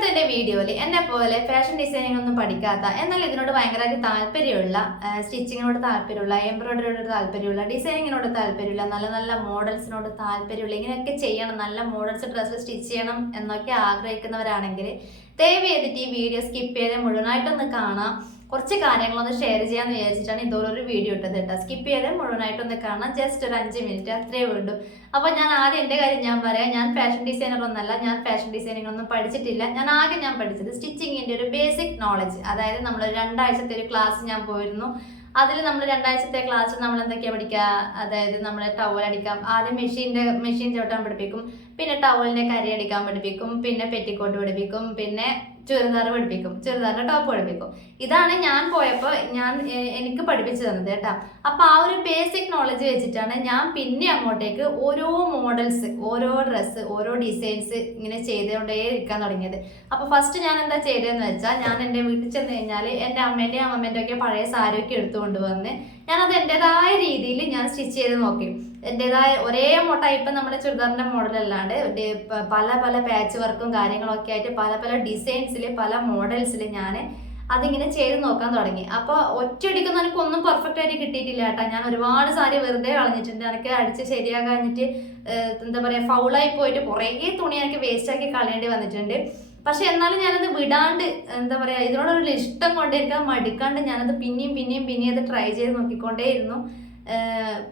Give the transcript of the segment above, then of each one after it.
ഇന്നത്തെ വീഡിയോയിൽ എന്നെ പോലെ ഫാഷൻ ഡിസൈനിങ് ഒന്നും പഠിക്കാത്ത എന്നാൽ ഇതിനോട് ഭയങ്കരമായിട്ട് താല്പര്യമുള്ള സ്റ്റിച്ചിങ്ങിനോട് താല്പര്യമുള്ള എംബ്രോയിഡറിയോട് താല്പര്യമുള്ള ഡിസൈനിങ്ങിനോട് താല്പര്യമുള്ള നല്ല നല്ല മോഡൽസിനോട് താല്പര്യമുള്ള ഇങ്ങനെയൊക്കെ ചെയ്യണം, നല്ല മോഡൽസ് ഡ്രസ്സ് സ്റ്റിച്ച് ചെയ്യണം എന്നൊക്കെ ആഗ്രഹിക്കുന്നവരാണെങ്കിൽ ദയവ് ചെയ്തിട്ട് ഈ വീഡിയോ സ്കിപ്പ് ചെയ്ത് മുഴുവനായിട്ടൊന്ന് കാണാം. കുറച്ച് കാര്യങ്ങളൊന്ന് ഷെയർ ചെയ്യാമെന്ന് വിചാരിച്ചിട്ടാണ് ഇതുപോലൊരു വീഡിയോ ഇട്ടത് കേട്ടോ. സ്കിപ്പ് ചെയ്ത് മുഴുവനായിട്ടൊന്ന് കാണാം, ജസ്റ്റ് ഒരു 5 മിനിറ്റ് അത്രേ വേണ്ടു. അപ്പോൾ ഞാൻ ആദ്യം എൻ്റെ കാര്യം ഞാൻ പറയാം. ഞാൻ ഫാഷൻ ഡിസൈനർ ഒന്നല്ല, ഞാൻ ഫാഷൻ ഡിസൈനിങ് ഒന്നും പഠിച്ചിട്ടില്ല. ഞാൻ പഠിച്ചത് സ്റ്റിച്ചിങ്ങിൻ്റെ ഒരു ബേസിക് നോളജ്, അതായത് നമ്മൾ 2 ആഴ്ചത്തെ ഒരു ക്ലാസ് ഞാൻ പോയിരുന്നു. അതിൽ നമ്മൾ 2 ആഴ്ചത്തെ ക്ലാസ് നമ്മൾ എന്തൊക്കെയാണ് പഠിക്കുക, അതായത് നമ്മൾ ടവൽ അടിക്കാം, ആദ്യം മെഷീൻ ചവിട്ടാൻ പഠിപ്പിക്കും, പിന്നെ ടവലിൻ്റെ കരി അടിക്കാൻ പഠിപ്പിക്കും, പിന്നെ പെറ്റിക്കോട്ട് പഠിപ്പിക്കും, പിന്നെ ചുരിദാർ പഠിപ്പിക്കും, ചുരിദാറിൻ്റെ ടോപ്പ് പഠിപ്പിക്കും. ഇതാണ് ഞാൻ പോയപ്പോൾ എനിക്ക് പഠിപ്പിച്ചു തന്നത് കേട്ടോ. അപ്പോൾ ആ ഒരു ബേസിക് നോളജ് വെച്ചിട്ടാണ് ഞാൻ പിന്നെ അങ്ങോട്ടേക്ക് ഓരോ മോഡൽസ്, ഓരോ ഡ്രസ്സ്, ഓരോ ഡിസൈൻസ് ഇങ്ങനെ ചെയ്തുകൊണ്ടേ ഇരിക്കാൻ തുടങ്ങിയത്. അപ്പോൾ ഫസ്റ്റ് ഞാൻ എന്താ ചെയ്തതെന്ന് വെച്ചാൽ, ഞാൻ എൻ്റെ വീട്ടിൽ ചെന്ന് കഴിഞ്ഞാൽ എൻ്റെ അമ്മേൻ്റെയും അമ്മമ്മേൻ്റെ ഒക്കെ പഴയ സാരിയൊക്കെ എടുത്തുകൊണ്ട് വന്ന് ഞാനത് എൻ്റെതായ രീതിയിൽ ഞാൻ സ്റ്റിച്ച് ചെയ്ത് നോക്കി. എൻ്റെതായ ഒരേ ടൈപ്പ് നമ്മുടെ ചുരിദാറിൻ്റെ മോഡലല്ലാണ്ട് പല പല പാച്ച് വർക്കും കാര്യങ്ങളൊക്കെ ആയിട്ട് പല പല ഡിസൈൻസിൽ, പല മോഡൽസിൽ ഞാൻ അതിങ്ങനെ ചെയ്ത് നോക്കാൻ തുടങ്ങി. അപ്പോൾ ഒറ്റയടിക്കൊന്നും എനിക്കൊന്നും പെർഫെക്റ്റ് ആയിട്ട് കിട്ടിയിട്ടില്ല കേട്ടോ. ഞാൻ ഒരുപാട് സാരി വെറുതെ കളഞ്ഞിട്ടുണ്ട്. എനിക്ക് അടിച്ച് ശരിയാകാഞ്ഞിട്ട് എന്താ പറയുക, ഫൗളായി പോയിട്ട് കുറേ തുണി എനിക്ക് വേസ്റ്റാക്കി കളയേണ്ടി വന്നിട്ടുണ്ട്. പക്ഷെ എന്നാലും ഞാനത് വിടാണ്ട്, എന്താ പറയുക, ഇതിനോടൊരു ഇഷ്ടം കൊണ്ട് എനിക്ക് മടുക്കാണ്ട് ഞാനത് പിന്നെയും അത് ട്രൈ ചെയ്ത് നോക്കിക്കൊണ്ടേയിരുന്നു.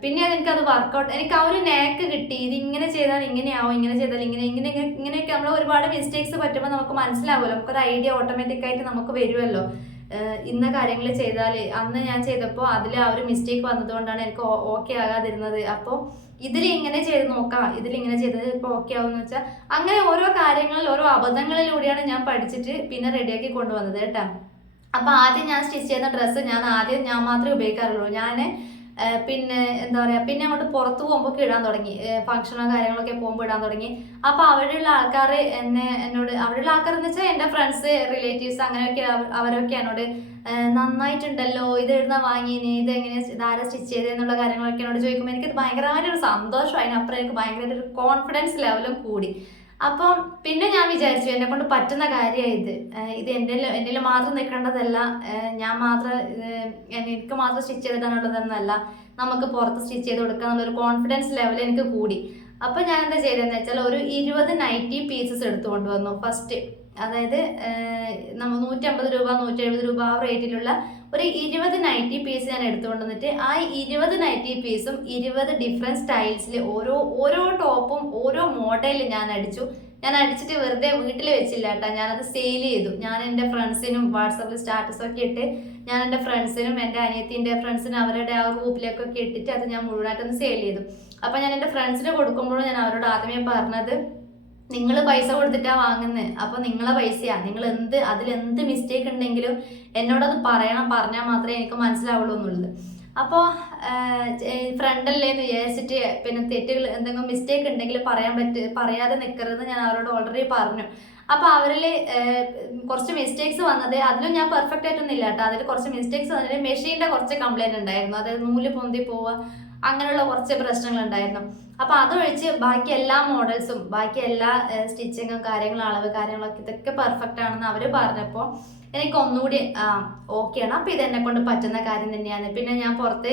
പിന്നെ എനിക്കത് വർക്കൗട്ട്, എനിക്ക് ആ ഒരു നാക്ക് കിട്ടി. ഇതിങ്ങനെ ചെയ്താൽ ഇങ്ങനെയാവും, ഇങ്ങനെ ചെയ്താൽ ഇങ്ങനെയൊക്കെ നമ്മൾ ഒരുപാട് മിസ്റ്റേക്സ് പറ്റുമ്പോൾ നമുക്ക് മനസ്സിലാവുമല്ലോ, നമുക്കൊരു ഐഡിയ ഓട്ടോമാറ്റിക്കായിട്ട് നമുക്ക് വരുമല്ലോ. ഇന്ന കാര്യങ്ങൾ ചെയ്താൽ, അന്ന് ഞാൻ ചെയ്തപ്പോൾ അതിൽ ആ ഒരു മിസ്റ്റേക്ക് വന്നതുകൊണ്ടാണ് എനിക്ക് ഓക്കെ ആകാതിരുന്നത്. അപ്പോൾ ഇതിലിങ്ങനെ ചെയ്ത് നോക്കാം, ഇതിലിങ്ങനെ ചെയ്തത് ഇപ്പോൾ ഓക്കെ ആവുമെന്ന് വെച്ചാൽ അങ്ങനെ ഓരോ കാര്യങ്ങളിൽ, ഓരോ അബദ്ധങ്ങളിലൂടെയാണ് ഞാൻ പഠിച്ചിട്ട് പിന്നെ റെഡിയാക്കി കൊണ്ടുവന്നത് കേട്ടോ. അപ്പോൾ ആദ്യം ഞാൻ സ്റ്റിച്ച് ചെയ്യുന്ന ഡ്രസ്സ് ഞാൻ മാത്രമേ ഉപയോഗിക്കാറുള്ളൂ. പിന്നെ എന്താ പറയുക, പിന്നെ അങ്ങോട്ട് പുറത്ത് പോകുമ്പോൾ ഇടാൻ തുടങ്ങി, ഫംഗ്ഷനോ കാര്യങ്ങളൊക്കെ പോകുമ്പോൾ ഇടാൻ തുടങ്ങി. അപ്പോൾ അവിടെയുള്ള ആൾക്കാർ എന്നോട് അവിടെയുള്ള ആൾക്കാരെന്ന് വെച്ചാൽ എൻ്റെ ഫ്രണ്ട്സ്, റിലേറ്റീവ്സ്, അങ്ങനെയൊക്കെ അവരൊക്കെ എന്നോട് നന്നായിട്ടുണ്ടല്ലോ, ഇത് എഴുതാൻ വാങ്ങിയിന്, ഇതാരെ സ്റ്റിച്ച് ചെയ്തെന്നുള്ള കാര്യങ്ങളൊക്കെ എന്നോട് ചോദിക്കുമ്പോൾ എനിക്കത് ഭയങ്കരമായിട്ടൊരു സന്തോഷം. അതിനപ്പുറം എനിക്ക് ഭയങ്കരമായിട്ടൊരു കോൺഫിഡൻസ് ലെവലും കൂടി. അപ്പം പിന്നെ ഞാൻ വിചാരിച്ചു, എന്നെ കൊണ്ട് പറ്റുന്ന കാര്യമാണ് ഇത് എൻ്റെ മാത്രം നിൽക്കേണ്ടതല്ല, എനിക്ക് മാത്രം സ്റ്റിച്ച് ചെയ്തിടാനുള്ളതെന്നല്ല, നമുക്ക് പുറത്ത് സ്റ്റിച്ച് ചെയ്ത് കൊടുക്കുക എന്നുള്ളൊരു കോൺഫിഡൻസ് ലെവൽ എനിക്ക് കൂടി. അപ്പം ഞാൻ എന്താ ചെയ്തതെന്ന് വെച്ചാൽ, ഒരു 20 നൈറ്റി പീസസ് എടുത്തുകൊണ്ട് വന്നു ഫസ്റ്റ്. അതായത് നമ്മൾ 150 രൂപ 170 രൂപ ആ റേറ്റിലുള്ള ഒരു 20 നൈറ്റി പീസ് ഞാൻ എടുത്തുകൊണ്ട് വന്നിട്ട് ആ 20 നൈറ്റി പീസും 20 ഡിഫറെൻറ്റ് സ്റ്റൈൽസിൽ ഓരോ ടോപ്പും ഓരോ മോഡലിൽ ഞാൻ അടിച്ചിട്ട് വെറുതെ വീട്ടിൽ വെച്ചില്ല കേട്ടോ. ഞാനത് സെയിൽ ചെയ്തു. ഞാൻ എൻ്റെ ഫ്രണ്ട്സിനും വാട്സാപ്പിൽ സ്റ്റാറ്റസൊക്കെ ഇട്ട്, ഞാൻ എൻ്റെ ഫ്രണ്ട്സിനും എൻ്റെ അനിയത്തിൻ്റെ ഫ്രണ്ട്സിനും അവരുടെ ആ ഗ്രൂപ്പിലേക്കൊക്കെ ഇട്ടിട്ട് അത് ഞാൻ മുഴുവനായിട്ടൊന്ന് സെയിൽ ചെയ്തു. അപ്പോൾ ഞാൻ എൻ്റെ ഫ്രണ്ട്സിന് കൊടുക്കുമ്പോഴും ഞാൻ അവരോട് ആദ്യമേ പറഞ്ഞത്, നിങ്ങൾ പൈസ കൊടുത്തിട്ടാണ് വാങ്ങുന്നത്, അപ്പോൾ നിങ്ങളെ പൈസയാണ്, അതിലെന്ത് മിസ്റ്റേക്ക് ഉണ്ടെങ്കിലും എന്നോടത് പറഞ്ഞാൽ മാത്രമേ എനിക്ക് മനസ്സിലാവുള്ളൂ എന്നുള്ളത്. അപ്പോൾ ഫ്രണ്ടല്ലേ എന്ന് വിചാരിച്ചിട്ട് പിന്നെ തെറ്റുകൾ എന്തെങ്കിലും മിസ്റ്റേക്ക് ഉണ്ടെങ്കിൽ പറയാതെ നിൽക്കരുത് ഞാൻ അവരോട് ഓൾറെഡി പറഞ്ഞു. അപ്പോൾ അവരിൽ കുറച്ച് മിസ്റ്റേക്സ് വന്നത്, അതിലും ഞാൻ പെർഫെക്റ്റ് ആയിട്ടൊന്നും ഇല്ല കേട്ടോ. അതിൽ കുറച്ച് മിസ്റ്റേക്സ് വന്നിട്ട് മെഷീൻ്റെ കുറച്ച് കംപ്ലൈൻറ്റ് ഉണ്ടായിരുന്നു, അതായത് നൂല് പൊന്തി പോവുക, അങ്ങനെയുള്ള കുറച്ച് പ്രശ്നങ്ങളുണ്ടായിരുന്നു. അപ്പോൾ അതൊഴിച്ച് ബാക്കി എല്ലാ മോഡൽസും, ബാക്കി എല്ലാ സ്റ്റിച്ചിങ്ങും അളവ് കാര്യങ്ങളൊക്കെ ഇതൊക്കെ പെർഫെക്റ്റ് ആണെന്ന് അവർ പറഞ്ഞപ്പോൾ എനിക്ക് ഒന്നുകൂടി ഓക്കെയാണ്. അപ്പോൾ ഇതെന്നെ കൊണ്ട് പറ്റുന്ന കാര്യം തന്നെയാണ്. പിന്നെ ഞാൻ പുറത്ത്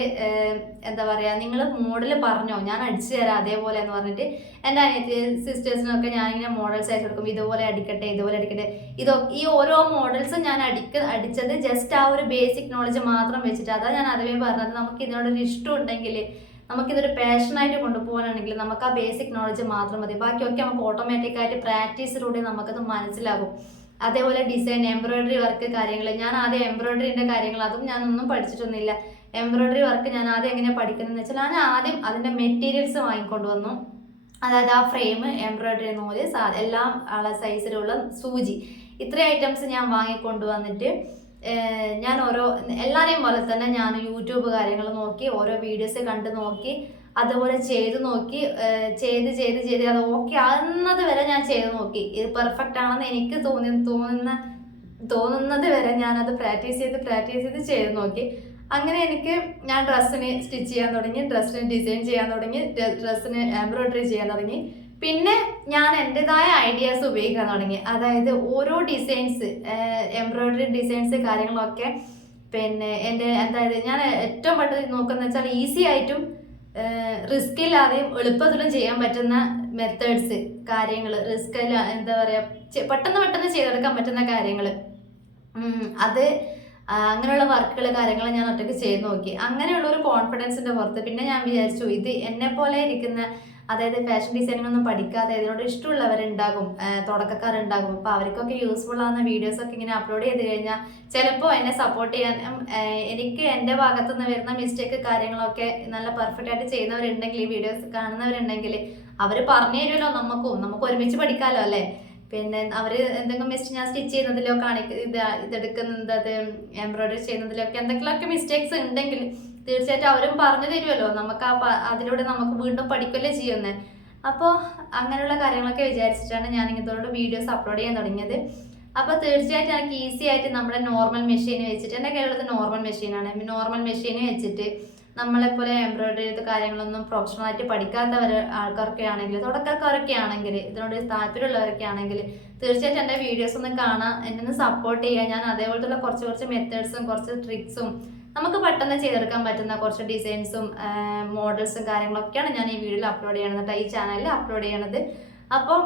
എന്താ പറയുക, നിങ്ങൾ മോഡൽ പറഞ്ഞോ, ഞാൻ അടിച്ചു തരാം അതേപോലെ എന്ന് പറഞ്ഞിട്ട് എൻ്റെ അനിയത്തി സിസ്റ്റേഴ്സിനൊക്കെ ഞാനിങ്ങനെ മോഡൽസ് അയച്ചു കൊടുക്കും, ഇതുപോലെ അടിക്കട്ടെ. ഈ ഓരോ മോഡൽസും ഞാൻ അടിച്ചത് ജസ്റ്റ് ആ ഒരു ബേസിക് നോളജ് മാത്രം വെച്ചിട്ട്. അതാണ് ഞാൻ ആദ്യമേ പറഞ്ഞത്, നമുക്ക് ഇതിനോടൊരു ഇഷ്ടം ഉണ്ടെങ്കിൽ, നമുക്കിതൊരു പാഷനായിട്ട് കൊണ്ടുപോകാനാണെങ്കിൽ നമുക്ക് ആ ബേസിക് നോളജ് മാത്രം മതി. ബാക്കിയൊക്കെ നമുക്ക് ഓട്ടോമാറ്റിക്കായിട്ട് പ്രാക്ടീസിലൂടെ നമുക്കത് മനസ്സിലാകും. അതേപോലെ ഡിസൈൻ, എംബ്രോയിഡറി വർക്ക് കാര്യങ്ങൾ, ഞാൻ ആദ്യം എംബ്രോയിഡറിൻ്റെ കാര്യങ്ങൾ അതും ഞാനൊന്നും പഠിച്ചിട്ടൊന്നുമില്ല. എംബ്രോയിഡറി വർക്ക് ഞാൻ ആദ്യം എങ്ങനെയാണ് പഠിക്കുന്നതെന്ന് വെച്ചാൽ, ഞാൻ ആദ്യം അതിൻ്റെ മെറ്റീരിയൽസ് വാങ്ങിക്കൊണ്ട് വന്നു. അതായത് ആ ഫ്രെയിം, എംബ്രോയിഡറി നൂല്, എല്ലാ സൈസിലുള്ള സൂചി, ഇത്രയും ഐറ്റംസ് ഞാൻ വാങ്ങിക്കൊണ്ട് വന്നിട്ട് ഞാൻ എല്ലാവരെയും പോലെ തന്നെ ഞാൻ യൂട്യൂബ് കാര്യങ്ങൾ നോക്കി, ഓരോ വീഡിയോസ് കണ്ട് നോക്കി, അതുപോലെ ചെയ്ത് നോക്കി, ചെയ്ത് അത് ഓക്കെ ആകുന്നത് വരെ ഞാൻ ചെയ്ത് നോക്കി. ഇത് പെർഫെക്റ്റ് ആണെന്ന് എനിക്ക് തോന്നുന്നത് വരെ ഞാനത് പ്രാക്ടീസ് ചെയ്ത് ചെയ്ത് നോക്കി. അങ്ങനെ ഞാൻ ഡ്രസ്സിന് സ്റ്റിച്ച് ചെയ്യാൻ തുടങ്ങി, ഡ്രസ്സിന് ഡിസൈൻ ചെയ്യാൻ തുടങ്ങി, ഡ്രസ്സിന് എംബ്രോയിഡറി ചെയ്യാൻ തുടങ്ങി. പിന്നെ ഞാൻ എൻ്റെതായ ഐഡിയാസ് ഉപയോഗിക്കാൻ തുടങ്ങി. അതായത് ഓരോ ഡിസൈൻസ്, എംബ്രോയിഡറി ഡിസൈൻസ് കാര്യങ്ങളൊക്കെ പിന്നെ അതായത് ഞാൻ ഏറ്റവും പെട്ടെന്ന് നോക്കുന്ന വെച്ചാൽ ഈസി ആയിട്ടും റിസ്ക് ഇല്ലാതെയും എളുപ്പത്തിലും ചെയ്യാൻ പറ്റുന്ന മെത്തേഡ്സ്, കാര്യങ്ങൾ, റിസ്ക് എന്താ പറയുക, പെട്ടെന്ന് ചെയ്തെടുക്കാൻ പറ്റുന്ന കാര്യങ്ങൾ, അത് അങ്ങനെയുള്ള വർക്കുകൾ കാര്യങ്ങൾ ഞാൻ ഒറ്റയ്ക്ക് ചെയ്ത് നോക്കി. അങ്ങനെയുള്ള ഒരു കോൺഫിഡൻസിന്റെ പുറത്ത് പിന്നെ ഞാൻ വിചാരിച്ചു ഇത് എന്നെ പോലെ ഇരിക്കുന്ന, അതായത് ഫാഷൻ ഡിസൈനിങ് ഒന്നും പഠിക്കാതെ ഇതിനോട് ഇഷ്ടമുള്ളവരുണ്ടാകും, തുടക്കക്കാരുണ്ടാകും. അപ്പോൾ അവർക്കൊക്കെ യൂസ്ഫുൾ ആവുന്ന വീഡിയോസൊക്കെ ഇങ്ങനെ അപ്ലോഡ് ചെയ്ത് കഴിഞ്ഞാൽ ചിലപ്പോൾ എന്നെ സപ്പോർട്ട് ചെയ്യാനും എനിക്ക് എൻ്റെ ഭാഗത്തുനിന്ന് വരുന്ന മിസ്റ്റേക്ക് കാര്യങ്ങളൊക്കെ നല്ല പെർഫെക്റ്റ് ആയിട്ട് ചെയ്യുന്നവരുണ്ടെങ്കിൽ, ഈ വീഡിയോസ് കാണുന്നവരുണ്ടെങ്കിൽ അവർ പറഞ്ഞു തരുമല്ലോ, നമുക്ക് ഒരുമിച്ച് പഠിക്കാമല്ലോ അല്ലേ. പിന്നെ അവർ എന്തെങ്കിലും മിസ്റ്റേക്ക്, ഞാൻ സ്റ്റിച്ച് ചെയ്യുന്നതിലോ ഇതെടുക്കുന്നത്, അത് എംബ്രോയിഡറി ചെയ്യുന്നതിലൊക്കെ എന്തെങ്കിലുമൊക്കെ മിസ്റ്റേക്സ് ഉണ്ടെങ്കിൽ തീർച്ചയായിട്ടും അവരും പറഞ്ഞു തരുമല്ലോ. നമുക്ക് അതിലൂടെ നമുക്ക് വീണ്ടും പഠിക്കുകയല്ലേ ചെയ്യുന്നത്. അപ്പോൾ അങ്ങനെയുള്ള കാര്യങ്ങളൊക്കെ വിചാരിച്ചിട്ടാണ് ഞാൻ ഇങ്ങനത്തോട് വീഡിയോസ് അപ്ലോഡ് ചെയ്യാൻ തുടങ്ങിയത്. അപ്പോൾ തീർച്ചയായിട്ടും എനിക്ക് ഈസി ആയിട്ട് നമ്മുടെ നോർമൽ മെഷീൻ വെച്ചിട്ട്, എൻ്റെ കയ്യിലുള്ളത് നോർമൽ മെഷീനാണ്, നോർമൽ മെഷീൻ വെച്ചിട്ട് നമ്മളെപ്പോലെ എംബ്രോയിഡറി ചെയ്ത കാര്യങ്ങളൊന്നും പ്രൊഫഷണലായിട്ട് പഠിക്കാത്തവർ ആൾക്കാരൊക്കെ ആണെങ്കിൽ, തുടക്കക്കാരൊക്കെ ആണെങ്കിൽ, ഇതിനോട് താല്പര്യമുള്ളവരൊക്കെ ആണെങ്കിൽ തീർച്ചയായിട്ടും എൻ്റെ വീഡിയോസ് ഒന്ന് കാണാം, എന്നെ ഒന്ന് സപ്പോർട്ട് ചെയ്യുക. ഞാൻ അതേപോലത്തുള്ള കുറച്ച് മെത്തേഡ്സും കുറച്ച് ട്രിക്സും നമുക്ക് പെട്ടെന്ന് ചെയ്തെടുക്കാൻ പറ്റുന്ന കുറച്ച് ഡിസൈൻസും മോഡൽസും കാര്യങ്ങളൊക്കെയാണ് ഞാൻ ഈ വീഡിയോയിൽ അപ്ലോഡ് ചെയ്യണത്, ഈ ചാനലിൽ അപ്ലോഡ് ചെയ്യണത്. അപ്പം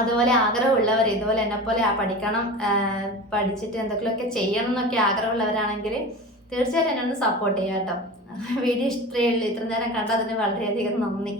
അതുപോലെ ആഗ്രഹമുള്ളവർ, ഇതുപോലെ എന്നെപ്പോലെ പഠിക്കണം, പഠിച്ചിട്ട് എന്തെങ്കിലുമൊക്കെ ചെയ്യണം എന്നൊക്കെ ആഗ്രഹമുള്ളവരാണെങ്കിൽ തീർച്ചയായിട്ടും എന്നെ ഒന്ന് സപ്പോർട്ട് ചെയ്യാം കേട്ടോ. വീഡിയോ ഇത്രയേ ഉള്ളൂ. ഇത്ര നേരം കണ്ടതിന് വളരെയധികം നന്ദി.